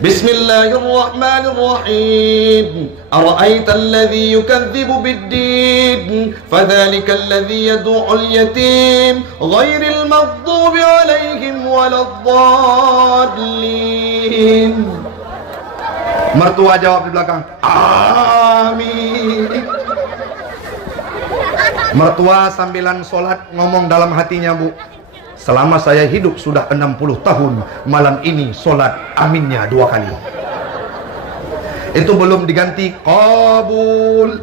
Bismillahirrahmanirrahim. Ara'aita alladhi yukadzibu bid-din fadzalika alladhi yad'ul yatim ghairil maghdubi 'alaihim waladdallin. Mertua jawab di belakang, amin. Mertua sambilan sholat ngomong dalam hatinya, Bu, selama saya hidup sudah 60 tahun, malam ini sholat aminnya 2 kali. Itu belum diganti qabul.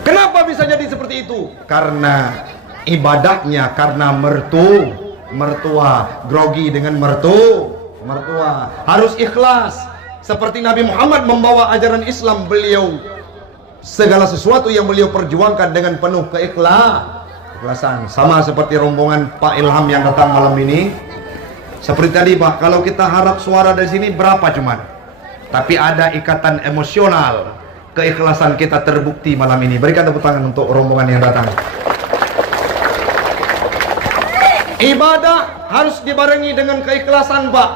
Kenapa bisa jadi seperti itu? Karena ibadahnya, karena mertua grogi dengan mertua. Harus ikhlas. Seperti Nabi Muhammad membawa ajaran Islam, beliau segala sesuatu yang beliau perjuangkan dengan penuh keikhlasan. Sama seperti rombongan Pak Ilham yang datang malam ini. Seperti tadi Pak, kalau kita harap suara dari sini berapa cuman, tapi ada ikatan emosional, keikhlasan kita terbukti malam ini. Berikan tepuk tangan untuk rombongan yang datang. Ibadah harus dibarengi dengan keikhlasan Pak.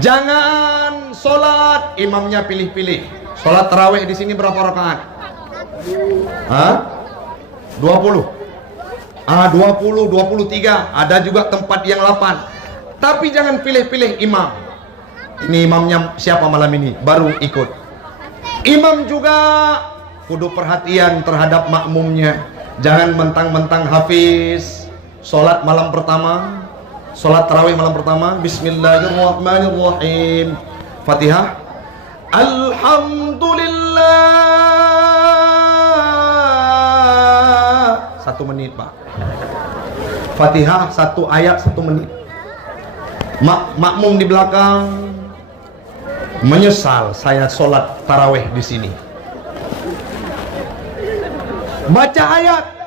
Jangan sholat imamnya pilih-pilih. Sholat tarawih di sini berapa rakaat? 20. 20, 23. Ada juga tempat yang 8. Tapi jangan pilih-pilih imam. Ini imamnya siapa malam ini? Baru ikut. Imam juga kudu perhatian terhadap makmumnya. Jangan mentang-mentang hafiz. Sholat malam pertama, sholat tarawih malam pertama, Bismillahirrahmanirrahim, Fatihah, Alhamdulillah, 1 menit Pak. Fatihah 1 ayat 1 menit. Makmum di belakang menyesal saya sholat tarawih di sini. Baca ayat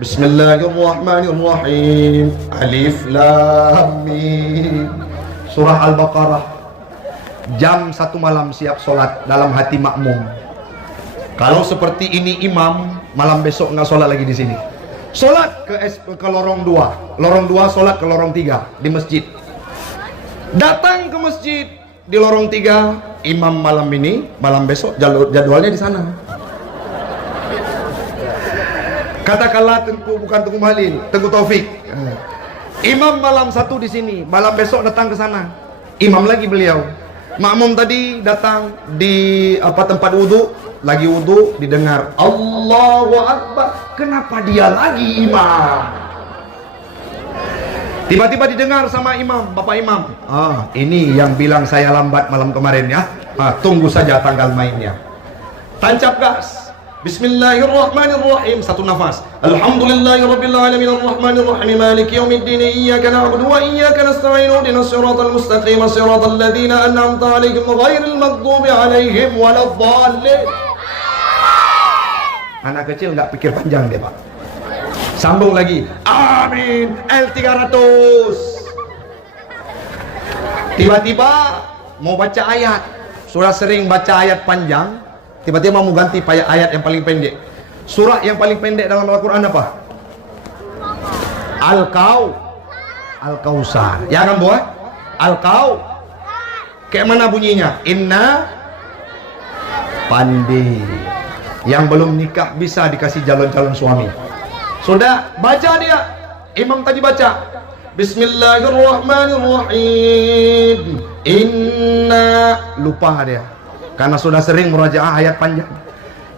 Bismillahirrahmanirrahim, Alif Lam Mim, surah Al-Baqarah. Jam 1 malam siap sholat dalam hati makmum. Kalau seperti ini imam, malam besok nggak sholat lagi di sini. Sholat ke lorong 2, lorong 2 sholat ke lorong 3 di masjid. Datang ke masjid di lorong 3, imam malam ini, malam besok jadwalnya di sana. Katakanlah bukan Tengku Malil, Tengku Taufik. Imam malam 1 di sini, malam besok datang ke sana. Imam lagi beliau. Makmum tadi datang di tempat wudhu, lagi wudhu didengar Allahu Akbar. Kenapa dia lagi imam? Tiba-tiba didengar sama imam, Bapak Imam. Ini yang bilang saya lambat malam kemarin ya. Tunggu saja tanggal mainnya. Tancap gas. Bismillahirrahmanirrahim, 1 nafas. Alhamdulillahirabbil alamin arrahmanirrahim maliki yaumiddin iyyaka na'budu wa iyyaka nasta'in ihdinas siratal mustaqim siratal ladzina an'amta 'alaihim ghairil maghdubi 'alaihim waladdallin. Anak kecil nggak pikir panjang deh Pak. Sambung lagi. Amin. L300. Tiba-tiba mau baca ayat. Sudah sering baca ayat panjang. Tiba-tiba mau ganti ayat yang paling pendek. Surah yang paling pendek dalam Al-Quran apa? Al-Kausar. Ya kan buat? Kayak mana bunyinya? Inna Pandi. Yang belum nikah bisa dikasih calon-calon suami. Sudah baca dia. Imam tadi baca Bismillahirrahmanirrahim. Inna, lupa dia karena sudah sering murajaah ayat panjang.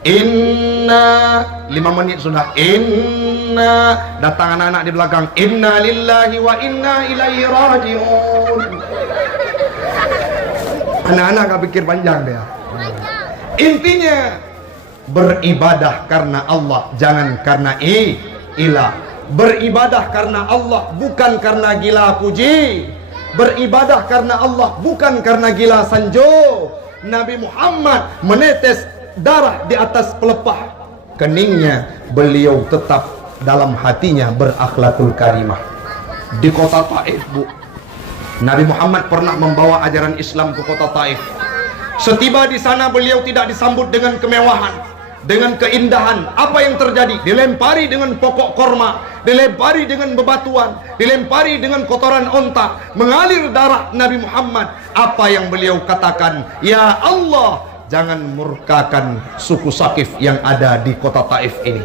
Inna, 5 menit sudah. Inna, datang anak-anak di belakang. Inna lillahi wa inna ilaihi raji'un. Anak-anak gak pikir panjang dia. Intinya beribadah karena Allah, jangan karena ilah. Beribadah karena Allah, bukan karena gila puji. Beribadah karena Allah, bukan karena gila sanjo. Nabi Muhammad menetes darah di atas pelepah keningnya, beliau tetap dalam hatinya berakhlakul karimah. Di kota Taif Bu, Nabi Muhammad pernah membawa ajaran Islam ke kota Taif. Setiba di sana beliau tidak disambut dengan kemewahan, dengan keindahan. Apa yang terjadi? Dilempari dengan pokok korma, dilempari dengan bebatuan, dilempari dengan kotoran onta, mengalir darah Nabi Muhammad. Apa yang beliau katakan? Ya Allah, jangan murkakan suku Sakif yang ada di kota Taif ini.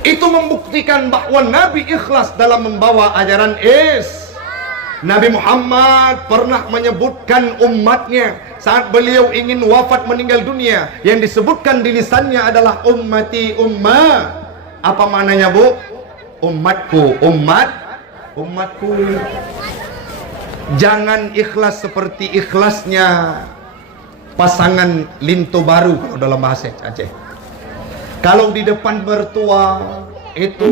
Itu membuktikan bahwa Nabi ikhlas dalam membawa ajaran Nabi Muhammad pernah menyebutkan umatnya saat beliau ingin wafat meninggal dunia. Yang disebutkan di lisannya adalah ummati ummah. Apa maknanya Bu? Umatku, umatku. Jangan ikhlas seperti ikhlasnya pasangan Linto Baru kalau dalam bahasa Aceh. Kalau di depan mertua itu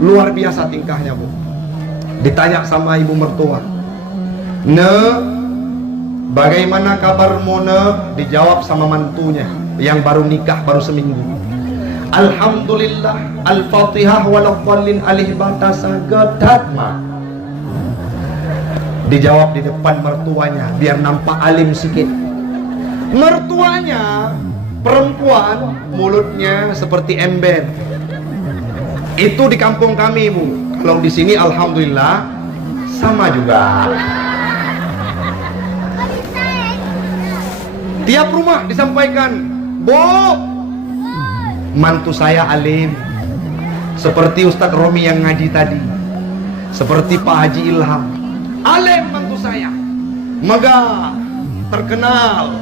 luar biasa tingkahnya Bu. Ditanya sama ibu mertua, bagaimana kabarmu Ne? Dijawab sama mantunya, yang baru nikah baru seminggu. Alhamdulillah, Al-Fatihah waladdallin alih batasa gadatma. Dijawab di depan mertuanya biar nampak alim sikit. Mertuanya perempuan, mulutnya seperti ember. Itu di kampung kami, Bu. Kalau di sini alhamdulillah sama juga. Tiap rumah disampaikan, "Bu, mantu saya alim, seperti Ustadz Romi yang ngaji tadi, seperti Pak Haji Ilham. Alim mantu saya, megah, terkenal,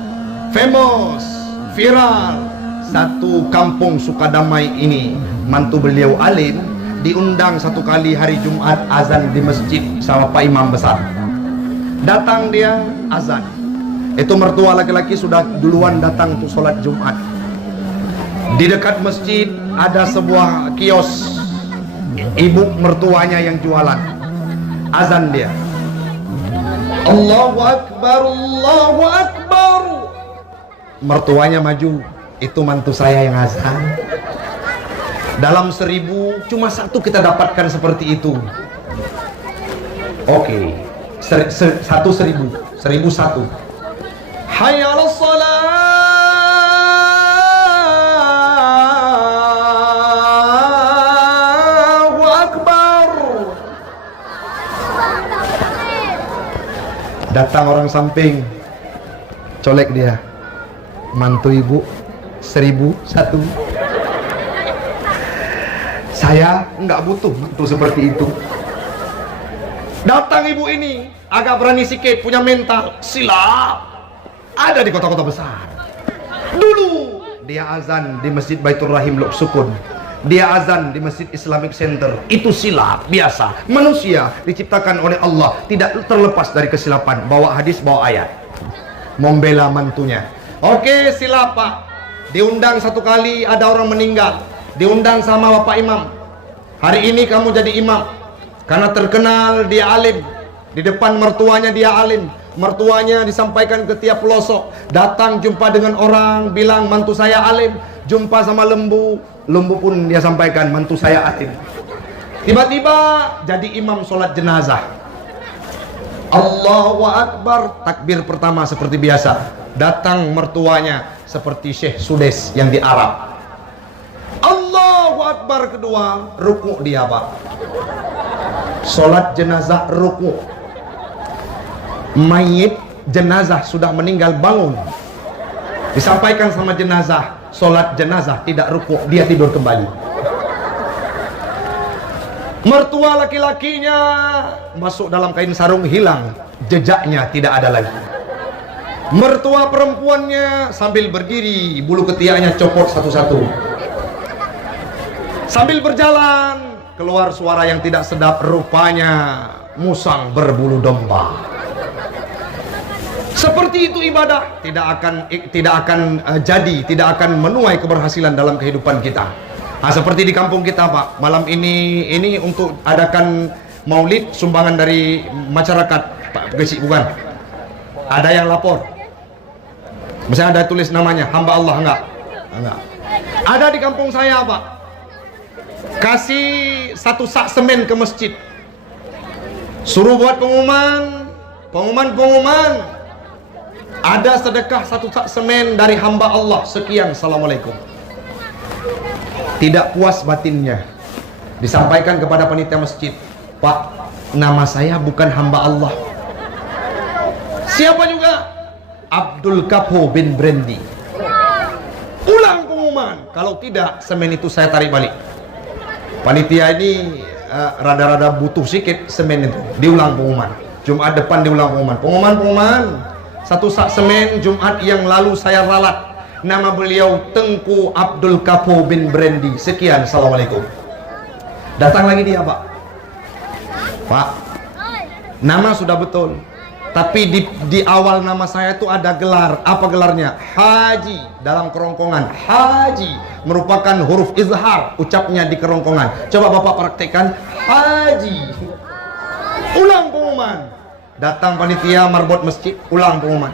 famous, viral. Satu kampung Sukadamai ini, mantu beliau alim, diundang satu kali hari Jumat azan di masjid sama Pak Imam besar. Datang dia azan. Itu mertua laki-laki sudah duluan datang untuk sholat Jumat. Di dekat masjid ada sebuah kios, ibu mertuanya yang jualan. Azan dia, Allahu Akbar, Allahu Akbar. Mertuanya maju, itu mantu saya yang azan. Dalam 1000 cuma satu kita dapatkan seperti itu. Oke, 1001. Hayya 'alas shalah, Allahu Akbar. Datang orang samping, colek dia, mantu ibu 1001. Saya nggak butuh mantu seperti itu. Datang ibu ini agak berani sikit, punya mental, silap. Ada di kota-kota besar. Dulu dia azan di Masjid Baitur Rahim Lok Sukun, dia azan di Masjid Islamic Center. Itu silap biasa. Manusia diciptakan oleh Allah tidak terlepas dari kesilapan. Bawa hadis, bawa ayat, membela mantunya. Oke, silap Pak. Diundang satu kali ada orang meninggal, diundang sama Bapak Imam. Hari ini kamu jadi imam karena terkenal dia alim. Di depan mertuanya dia alim. Mertuanya disampaikan ke tiap pelosok. Datang jumpa dengan orang, bilang mantu saya alim. Jumpa sama lembu, lembu pun dia sampaikan mantu saya alim. Tiba-tiba jadi imam sholat jenazah. Allahu Akbar, takbir pertama seperti biasa. Datang mertuanya seperti Syekh Sudes yang di Arab. Allahu Akbar kedua, ruku dia Pak. Sholat jenazah ruku. Mayit jenazah sudah meninggal bangun, disampaikan sama jenazah, sholat jenazah tidak ruku, dia tidur kembali. Mertua laki-lakinya masuk dalam kain sarung, hilang jejaknya, tidak ada lagi. Mertua perempuannya sambil berdiri, bulu ketiaknya copot satu-satu. Sambil berjalan keluar suara yang tidak sedap, rupanya musang berbulu domba. Seperti itu ibadah tidak akan jadi, tidak akan menuai keberhasilan dalam kehidupan kita. Nah, seperti di kampung kita Pak, malam ini untuk adakan maulid sumbangan dari masyarakat Pak Gesi, bukan? Ada yang lapor. Misalnya ada tulis namanya hamba Allah, enggak? Ada di kampung saya Pak. Kasih 1 sak semen ke masjid. Suruh buat pengumuman. Ada sedekah 1 sak semen dari hamba Allah sekian, assalamualaikum. Tidak puas batinnya, disampaikan kepada panitia masjid, Pak, nama saya bukan hamba Allah. Siapa juga? Abdul Kapho bin Brendi. Ulang pengumuman, kalau tidak semen itu saya tarik balik. Panitia ini rada-rada butuh sikit semen itu. Diulang pengumuman, Jumat depan diulang pengumuman. 1 sak semen Jumat yang lalu saya ralat. Nama beliau Tengku Abdul Kapho bin Brendi. Sekian, assalamualaikum. Datang lagi dia Pak. Pak, nama sudah betul, tapi di awal nama saya itu ada gelar. Apa gelarnya? Haji, dalam kerongkongan. Haji merupakan huruf izhar, ucapnya di kerongkongan. Coba Bapak praktekkan. Haji. Ulang pengumuman. Datang panitia marbot masjid, ulang pengumuman.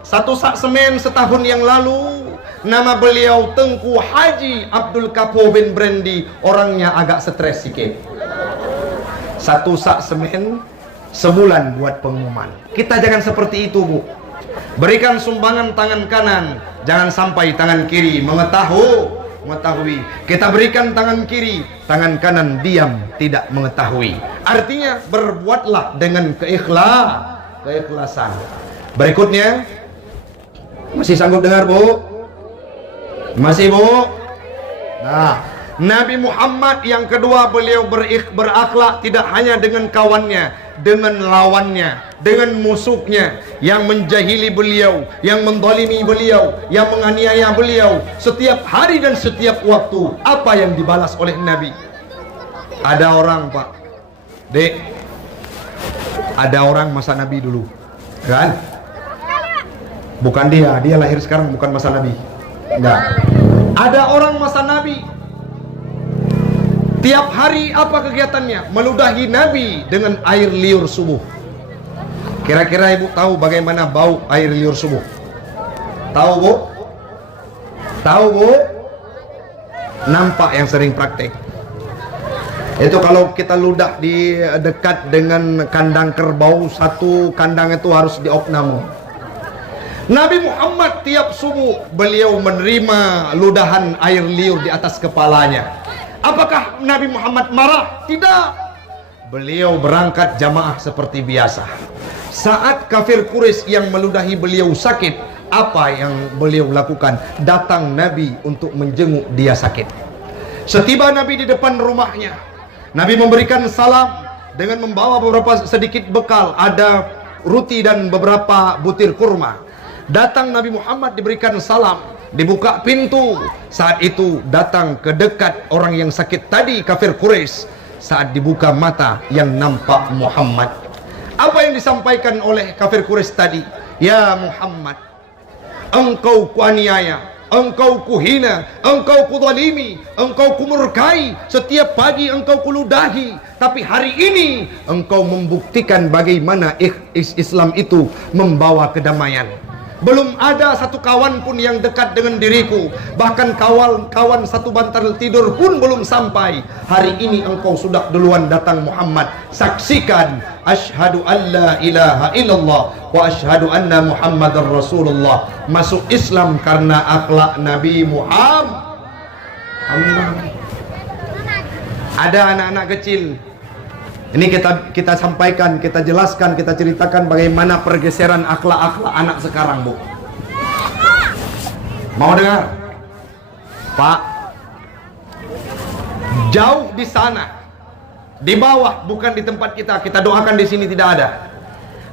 Satu sak semen setahun yang lalu, nama beliau Tengku Haji Abdul Kapo bin Brandy. Orangnya agak stres sikit. Satu sak semen sebulan buat pengumuman. Kita jangan seperti itu, Bu. Berikan sumbangan tangan kanan, jangan sampai tangan kiri mengetahui. Kita berikan tangan kiri, tangan kanan diam tidak mengetahui. Artinya berbuatlah dengan keikhlasan. Berikutnya, masih sanggup dengar, Bu? Masih, Bu? Nah, Nabi Muhammad yang kedua, beliau berakhlak tidak hanya dengan kawannya, dengan lawannya, dengan musuhnya yang menjahili beliau, yang mendolimi beliau, yang menganiaya beliau. Setiap hari dan setiap waktu, apa yang dibalas oleh Nabi? Ada orang, Pak, Dek, ada orang masa Nabi dulu, kan? Bukan dia lahir sekarang, bukan masa Nabi. Enggak. Ada orang masa Nabi. Tiap hari apa kegiatannya? Meludahi Nabi dengan air liur subuh. Kira-kira Ibu tahu bagaimana bau air liur subuh? Tahu, Bu? Tahu, Bu? Nampak yang sering praktek. Itu kalau kita ludah di dekat dengan kandang kerbau, satu kandang itu harus diopname. Nabi Muhammad tiap subuh beliau menerima ludahan air liur di atas kepalanya. Apakah Nabi Muhammad marah? Tidak. Beliau berangkat jamaah seperti biasa. Saat kafir Quraisy yang meludahi beliau sakit, apa yang beliau lakukan? Datang Nabi untuk menjenguk dia sakit. Setiba Nabi di depan rumahnya, Nabi memberikan salam dengan membawa beberapa sedikit bekal. Ada roti dan beberapa butir kurma. Datang Nabi Muhammad diberikan salam, dibuka pintu. Saat itu datang ke dekat orang yang sakit tadi, kafir Quraisy. Saat dibuka mata, yang nampak Muhammad. Apa yang disampaikan oleh kafir Quraisy tadi? Ya Muhammad, engkau kuaniaya, engkau kuhina, engkau kuzalimi, engkau kumurkai, setiap pagi engkau kuludahi. Tapi hari ini engkau membuktikan bagaimana Islam itu membawa kedamaian. Belum ada satu kawan pun yang dekat dengan diriku. Bahkan kawan-kawan satu bantal tidur pun belum sampai. Hari ini engkau sudah duluan datang Muhammad. Saksikan, asyhadu an la ilaha illallah wa asyhadu anna Muhammadar Rasulullah. Masuk Islam karena akhlak Nabi Muhammad. Ada anak-anak kecil. Ini kita sampaikan, kita jelaskan, kita ceritakan bagaimana pergeseran akhlak-akhlak anak sekarang, Bu. Mau dengar? Pak, jauh di sana, di bawah, bukan di tempat kita doakan di sini tidak ada.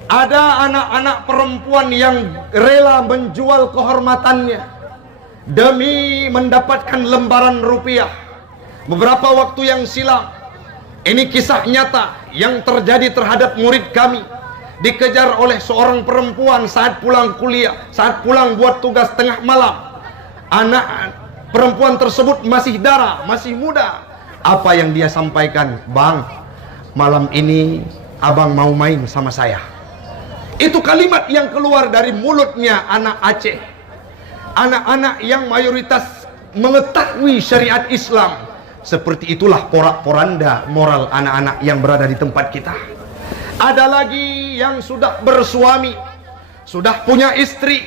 Ada anak-anak perempuan yang rela menjual kehormatannya demi mendapatkan lembaran rupiah. Beberapa waktu yang silam, ini kisah nyata yang terjadi terhadap murid kami. Dikejar oleh seorang perempuan saat pulang kuliah, saat pulang buat tugas tengah malam. Anak perempuan tersebut masih dara, masih muda. Apa yang dia sampaikan? Bang, malam ini abang mau main sama saya. Itu kalimat yang keluar dari mulutnya anak Aceh. Anak-anak yang mayoritas mengetahui syariat Islam. Seperti itulah porak-poranda moral anak-anak yang berada di tempat kita. Ada lagi yang sudah bersuami, sudah punya istri,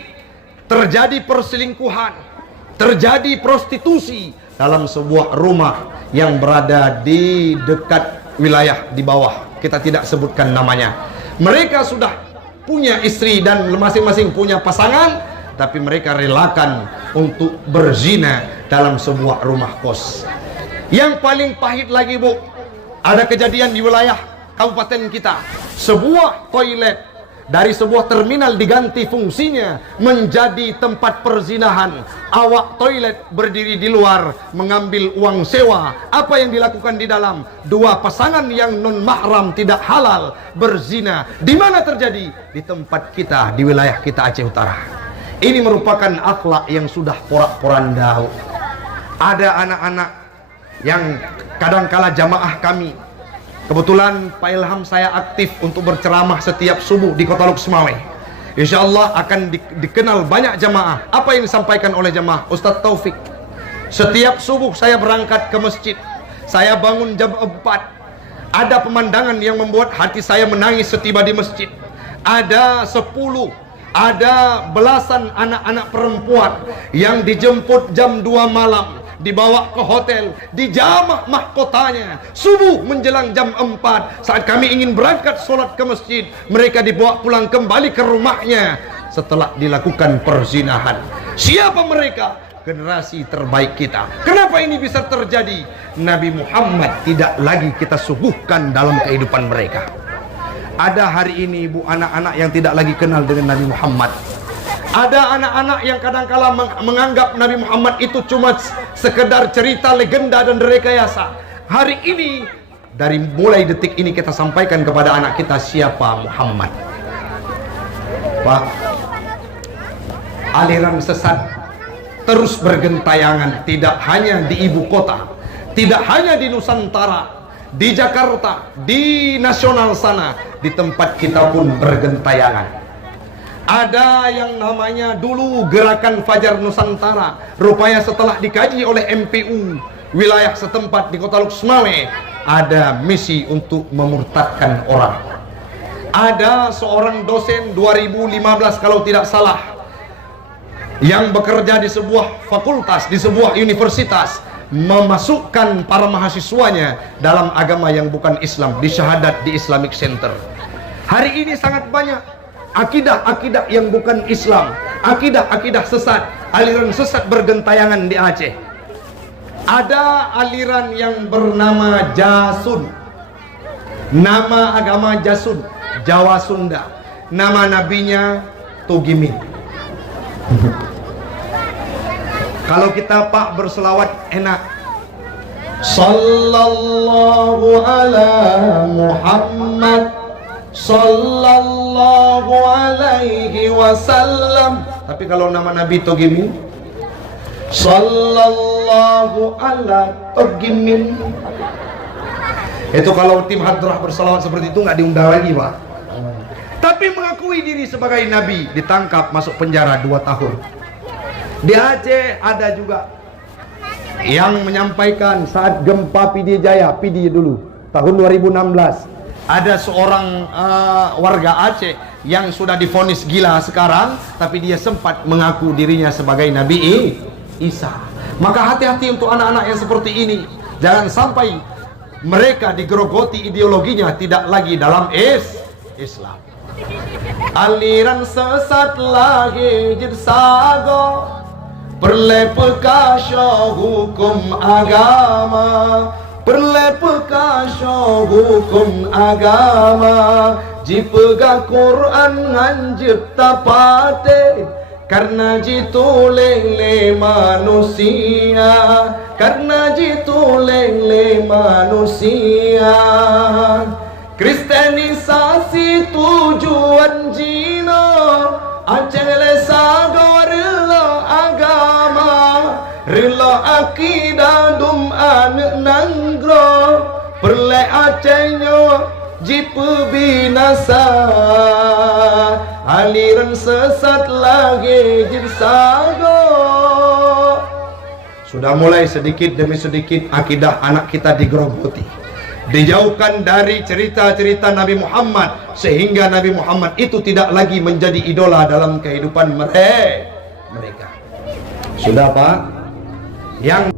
terjadi perselingkuhan, terjadi prostitusi dalam sebuah rumah yang berada di dekat wilayah di bawah. Kita tidak sebutkan namanya. Mereka sudah punya istri dan masing-masing punya pasangan, tapi mereka relakan untuk berzina dalam sebuah rumah kos. Yang paling pahit lagi, Bu, ada kejadian di wilayah kabupaten kita. Sebuah toilet dari sebuah terminal diganti fungsinya menjadi tempat perzinahan. Awak toilet berdiri di luar mengambil uang sewa. Apa yang dilakukan di dalam? Dua pasangan yang non mahram tidak halal berzina. Di mana terjadi? Di tempat kita, di wilayah kita Aceh Utara. Ini merupakan akhlak yang sudah porak-poranda. Ada anak-anak yang kadangkala jamaah kami, kebetulan Pak Ilham saya aktif untuk berceramah setiap subuh di Kota Luxmawe. Insya Allah akan dikenal banyak jamaah. Apa yang disampaikan oleh jamaah Ustadz Taufik? Setiap subuh saya berangkat ke masjid, saya bangun jam 4. Ada pemandangan yang membuat hati saya menangis setiba di masjid. Ada 10, ada belasan anak-anak perempuan yang dijemput jam 2 malam, dibawa ke hotel, dijamak mahkotanya. Subuh menjelang jam 4, saat kami ingin berangkat sholat ke masjid, mereka dibawa pulang kembali ke rumahnya setelah dilakukan perzinahan. Siapa mereka? Generasi terbaik kita. Kenapa ini bisa terjadi? Nabi Muhammad tidak lagi kita suguhkan dalam kehidupan mereka. Ada hari ini ibu anak-anak yang tidak lagi kenal dengan Nabi Muhammad. Ada anak-anak yang kadang-kala menganggap Nabi Muhammad itu cuma sekedar cerita, legenda dan rekayasa. Hari ini, dari mulai detik ini kita sampaikan kepada anak kita siapa Muhammad. Pak, aliran sesat terus bergentayangan, tidak hanya di ibu kota, tidak hanya di Nusantara, di Jakarta, di nasional sana, di tempat kita pun bergentayangan. Ada yang namanya dulu Gerakan Fajar Nusantara. Rupanya setelah dikaji oleh MPU wilayah setempat di Kota Luxmawe, ada misi untuk memurtadkan orang. Ada seorang dosen 2015 kalau tidak salah, yang bekerja di sebuah fakultas, di sebuah universitas, memasukkan para mahasiswanya dalam agama yang bukan Islam, di syahadat di Islamic Center. Hari ini sangat banyak akidah-akidah yang bukan Islam, akidah-akidah sesat, aliran sesat bergentayangan di Aceh. Ada aliran yang bernama Jasun, nama agama Jasun, Jawa Sunda, nama nabinya Tugimin. Kalau kita Pak berselawat enak. Sallallahu ala Muhammad, sallallahu alaihi wasallam. Tapi kalau nama Nabi Togimin, sallallahu ala Togimin. Itu kalau tim hadrah berselawat seperti itu nggak diundang lagi Pak. Tapi mengakui diri sebagai Nabi, ditangkap masuk penjara 2 tahun. Di Aceh ada juga yang menyampaikan saat gempa Pidijaya, Pidi dulu, tahun 2016. Ada seorang warga Aceh yang sudah divonis gila sekarang, tapi dia sempat mengaku dirinya sebagai Nabi Isa. Maka hati-hati untuk anak-anak yang seperti ini. Jangan sampai mereka digerogoti ideologinya tidak lagi dalam Islam. Aliran sesat lagi jirsago, perlepekasyo hukum agama, perlepekasyo hukum agama. Jipega Quran nganjir tapate, karena jitu lele manusia, karena jitu lele manusia. Kristenisasi tujuan jino, Aceh lesago rela agama, rela akidah dum anak nanggro, perle Acehnya jipu binasa, aliran sesat lagi jirsago. Sudah mulai sedikit demi sedikit akidah anak kita digerogoti, dijauhkan dari cerita-cerita Nabi Muhammad, sehingga Nabi Muhammad itu tidak lagi menjadi idola dalam kehidupan mereka. Sudah Pak, yang